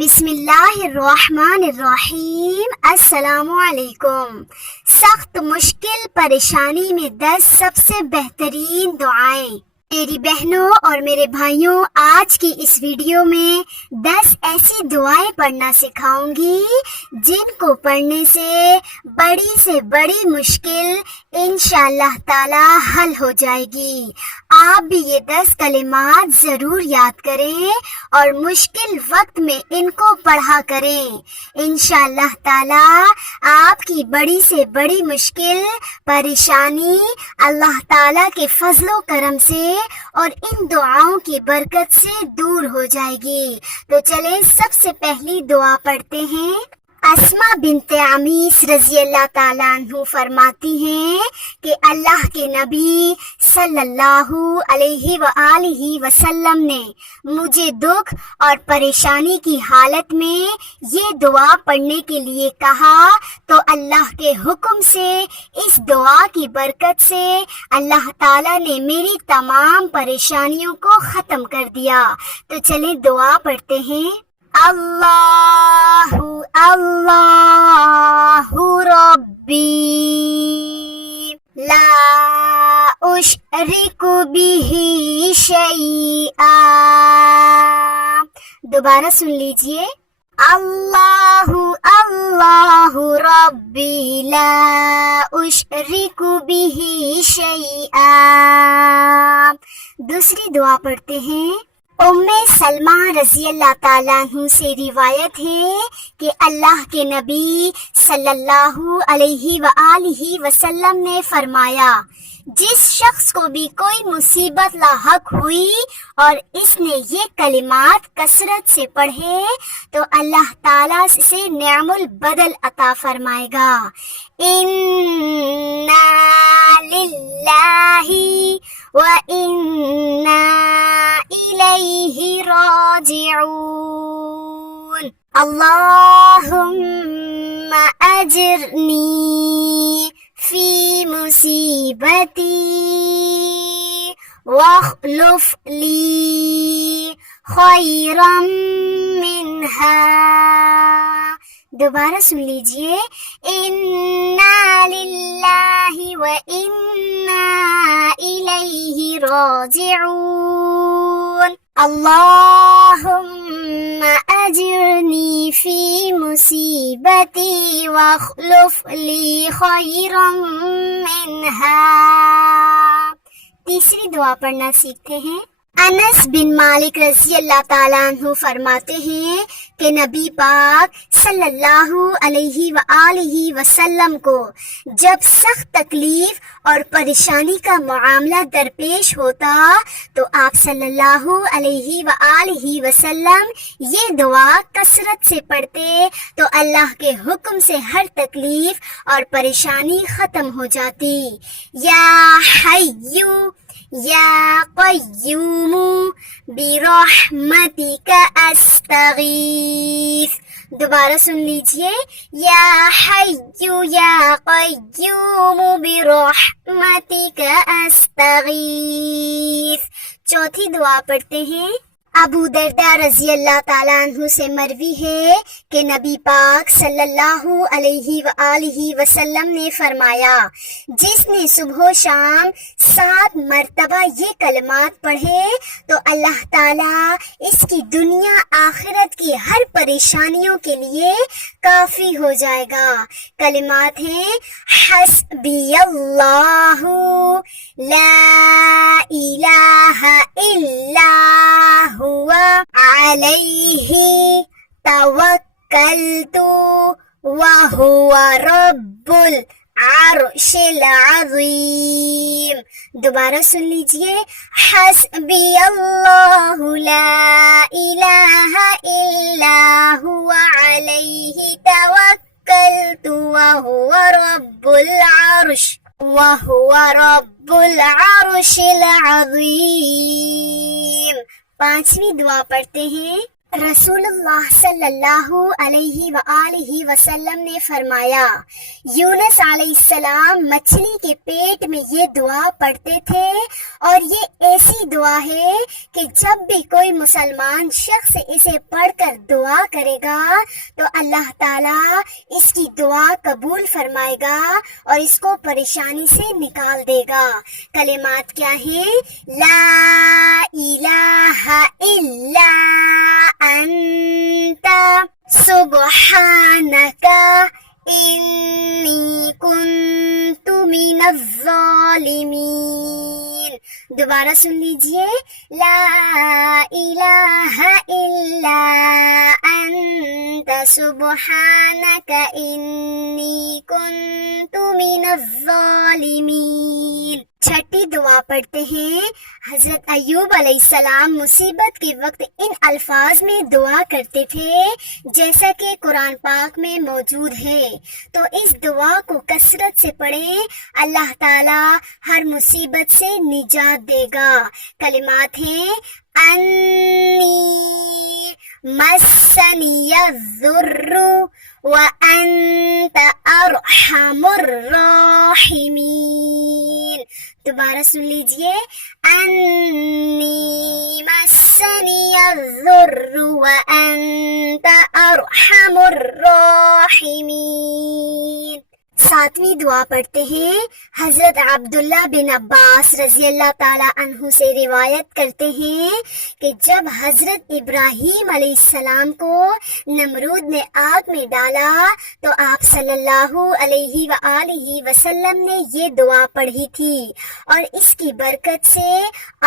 بسم اللہ الرحمن الرحیم۔ السلام علیکم۔ سخت مشکل پریشانی میں 10 سب سے بہترین دعائیں۔ میری بہنوں اور میرے بھائیوں، آج کی اس ویڈیو میں 10 ایسی دعائیں پڑھنا سکھاؤں گی جن کو پڑھنے سے بڑی مشکل انشاءاللہ تعالی حل ہو جائے گی۔ آپ بھی یہ 10 کلمات ضرور یاد کریں اور مشکل وقت میں ان کو پڑھا کریں۔ انشاءاللہ تعالی آپ کی بڑی سے بڑی مشکل پریشانی اللہ تعالی کے فضل و کرم سے اور ان دعاؤں کی برکت سے دور ہو جائے گی۔ تو چلیں سب سے پہلی دعا پڑھتے ہیں۔ اسما بنت عمیس رضی اللہ تعالیٰ عنہ فرماتی ہیں کہ اللہ کے نبی صلی اللہ علیہ وآلہ وسلم نے مجھے دکھ اور پریشانی کی حالت میں یہ دعا پڑھنے کے لیے کہا تو اللہ کے حکم سے اس دعا کی برکت سے اللہ تعالیٰ نے میری تمام پریشانیوں کو ختم کر دیا۔ تو چلیں دعا پڑھتے ہیں۔ اللہ اللہ ربی لا اشرک بہ شیئا۔ دوبارہ سن لیجئے۔ اللہ اللہ ربی لا اشرک بہ شیئا۔ دوسری دعا پڑھتے ہیں۔ ام سلمہ رضی اللہ تعالیٰ عنہ سے روایت ہے کہ اللہ کے نبی صلی اللہ علیہ وآلہ وسلم نے فرمایا، جس شخص کو بھی کوئی مصیبت لاحق ہوئی اور اس نے یہ کلمات کثرت سے پڑھے تو اللہ تعالیٰ سے نعم البدل عطا فرمائے گا۔ اِنَّا لِلَّهِ وَإِنَّا إِلَيْهِ راجعون۔ اللهم أجرني في مصيبتي واخلف لي خيرا منها۔ دوبارہ سن لیجئے۔ اِنَّا لِلَّهِ وَإِنَّا إِلَيْهِ راجعون۔ اللهم أجرني في مصيبتي واخلف لي خيرا منها۔ تیسری دعا پڑھنا سیکھتے ہیں۔ انس بن مالک رضی اللہ تعالیٰ عنہ فرماتے ہیں کہ نبی پاک صلی اللہ علیہ وآلہ وسلم کو جب سخت تکلیف اور پریشانی کا معاملہ درپیش ہوتا تو آپ صلی اللہ علیہ وآلہ وسلم یہ دعا کثرت سے پڑھتے تو اللہ کے حکم سے ہر تکلیف اور پریشانی ختم ہو جاتی۔ یا حیّو یا قیوم برحمتک استغیث۔ دوبارہ سن لیجئے۔ یا حیّو یا قیوم برحمتک استغیث۔ چوتھی دعا پڑھتے ہیں۔ ابو درداء رضی اللہ تعالیٰ عنہ سے مروی ہے کہ نبی پاک صلی اللہ علیہ وآلہ وسلم نے فرمایا، جس نے صبح و شام 7 مرتبہ یہ کلمات پڑھے تو اللہ تعالیٰ اس کی دنیا آخرت کی ہر پریشانیوں کے لیے کافی ہو جائے گا۔ کلمات ہیں: حسبی اللہ لا الہ الا هو علیہ توکلت وہو رب العرش العظیم۔ دوبارہ سن لیجئے۔ حسبی اللہ لا الہ الا هو علیہ توکلت وہو رب العرش العظیم۔ پانچویں دعا پڑھتے ہیں۔ رسول اللہ صلی اللہ علیہ وآلہ وسلم نے فرمایا، یونس علیہ السلام مچھلی کے پیٹ میں یہ دعا پڑھتے تھے، اور یہ ایسی دعا ہے کہ جب بھی کوئی مسلمان شخص اسے پڑھ کر دعا کرے گا تو اللہ تعالیٰ اس کی دعا قبول فرمائے گا اور اس کو پریشانی سے نکال دے گا۔ کلمات کیا ہیں؟ لا الہ الا انت سبحانک انی کنت من الظالمین۔ دوبارہ سن لیجئے، لا الہ الا انت سبحانک انی کنت من الظالمین۔ چھٹی دعا پڑھتے ہیں۔ حضرت ایوب علیہ السلام مصیبت کے وقت ان الفاظ میں دعا کرتے تھے جیسا کہ قرآن پاک میں موجود ہے، تو اس دعا کو کثرت سے پڑھیں، اللہ تعالیٰ ہر مصیبت سے نجات دے گا۔ کلمات ہیں، انی مسنی الضر وانت ارحم الراحمین۔ دوبارہ سن لیجئے، انی مسنی الضر وانت ارحم الراحمین۔ ساتویں دعا پڑھتے ہیں۔ حضرت عبداللہ بن عباس رضی اللہ تعالی عنہ سے روایت کرتے ہیں کہ جب حضرت ابراہیم علیہ السلام کو نمرود نے آگ میں ڈالا تو آپ صلی اللہ علیہ وآلہ وسلم نے یہ دعا پڑھی تھی اور اس کی برکت سے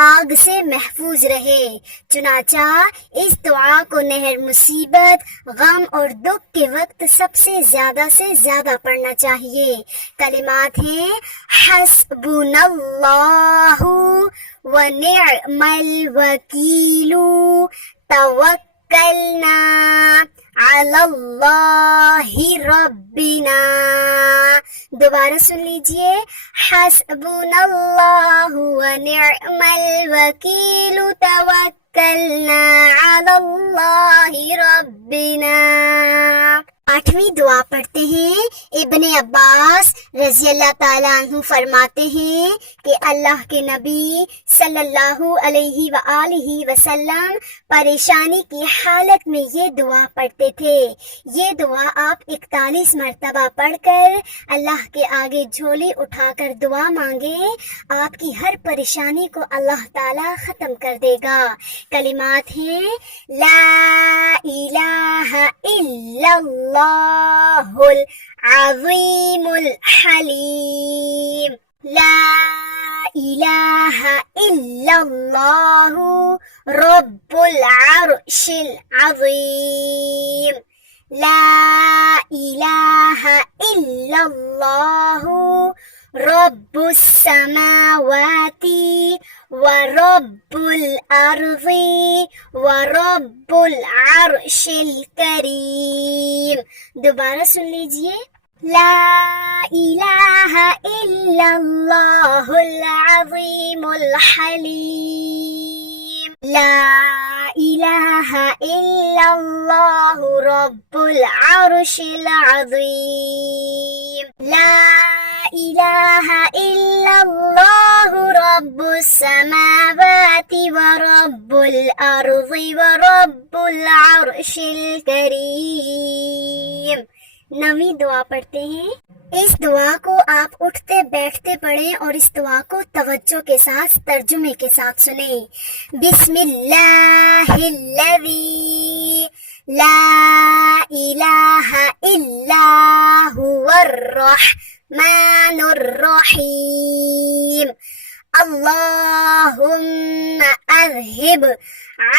آگ سے محفوظ رہے۔ چنانچہ اس دعا کو نہر مصیبت، غم اور دکھ کے وقت سب سے زیادہ پڑھنا چاہیے۔ کلمات ہیں، حسبنا اللہ ونعم الوکیل توکلنا علی اللہ ربنا۔ دوبارہ سن لیجئے، حسبنا اللہ ونعم الوکیل توکلنا علی اللہ ربنا۔ آٹھویں دعا پڑھتے ہیں۔ ابن عباس رضی اللہ تعالیٰ عنہ فرماتے ہیں کہ اللہ کے نبی صلی اللہ علیہ وآلہ وسلم پریشانی کی حالت میں یہ دعا پڑھتے تھے۔ یہ دعا آپ 41 مرتبہ پڑھ کر اللہ کے آگے جھولی اٹھا کر دعا مانگے، آپ کی ہر پریشانی کو اللہ تعالیٰ ختم کر دے گا۔ کلمات ہیں، لا الہ الا اللہ العظیم الحلیم، لا الہ الا اللہ رب العرش العظیم، لا الہ الا اللہ رب السماوات ورب الارض ورب العرش الکریم۔ دوبارہ سن لیجئے، لا الہ الا اللہ العظیم الحلیم، لا الہ الا اللہ رب العرش العظیم، لا الہ الا اللہ رب السماوات ورب الارض ورب العرش الکریم۔ نویں دعا پڑھتے ہیں۔ اس دعا کو آپ اٹھتے بیٹھتے پڑھیں اور اس دعا کو توجہ کے ساتھ ترجمے کے ساتھ سنیں۔ بسم اللہ الذی لا الہ الا هو الرحمن الرحیم، اللہم اذہب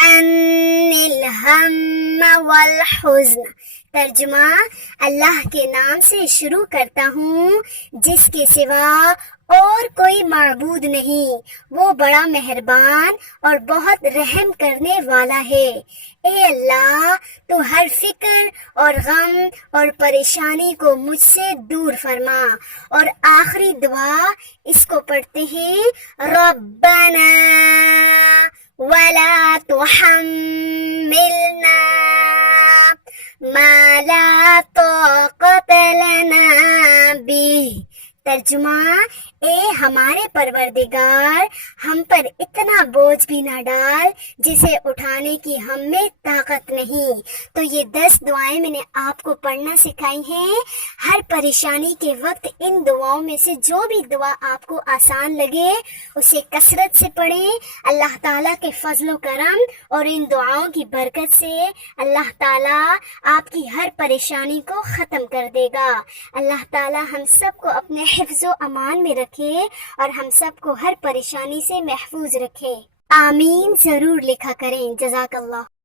عنی الہم والحزن۔ ترجمہ، اللہ کے نام سے شروع کرتا ہوں جس کے سوا اور کوئی معبود نہیں، وہ بڑا مہربان اور بہت رحم کرنے والا ہے۔ اے اللہ، تو ہر فکر اور غم اور پریشانی کو مجھ سے دور فرما۔ اور آخری دعا اس کو پڑھتے ہیں، ربنا ولا تحملنا ما لا طاقت لنا به۔ ترجمہ، اے ہمارے پروردگار، ہم پر اتنا بوجھ بھی نہ ڈال جسے اٹھانے کی ہم میں طاقت نہیں۔ تو یہ 10 دعائیں میں نے آپ کو پڑھنا سکھائی ہیں۔ ہر پریشانی کے وقت ان دعاؤں میں سے جو بھی دعا آپ کو آسان لگے اسے کثرت سے پڑھیں۔ اللہ تعالیٰ کے فضل و کرم اور ان دعاؤں کی برکت سے اللہ تعالیٰ آپ کی ہر پریشانی کو ختم کر دے گا۔ اللہ تعالیٰ ہم سب کو اپنے حفظ و امان میں رکھے اور ہم سب کو ہر پریشانی سے محفوظ رکھے۔ آمین ضرور لکھا کریں۔ جزاک اللہ۔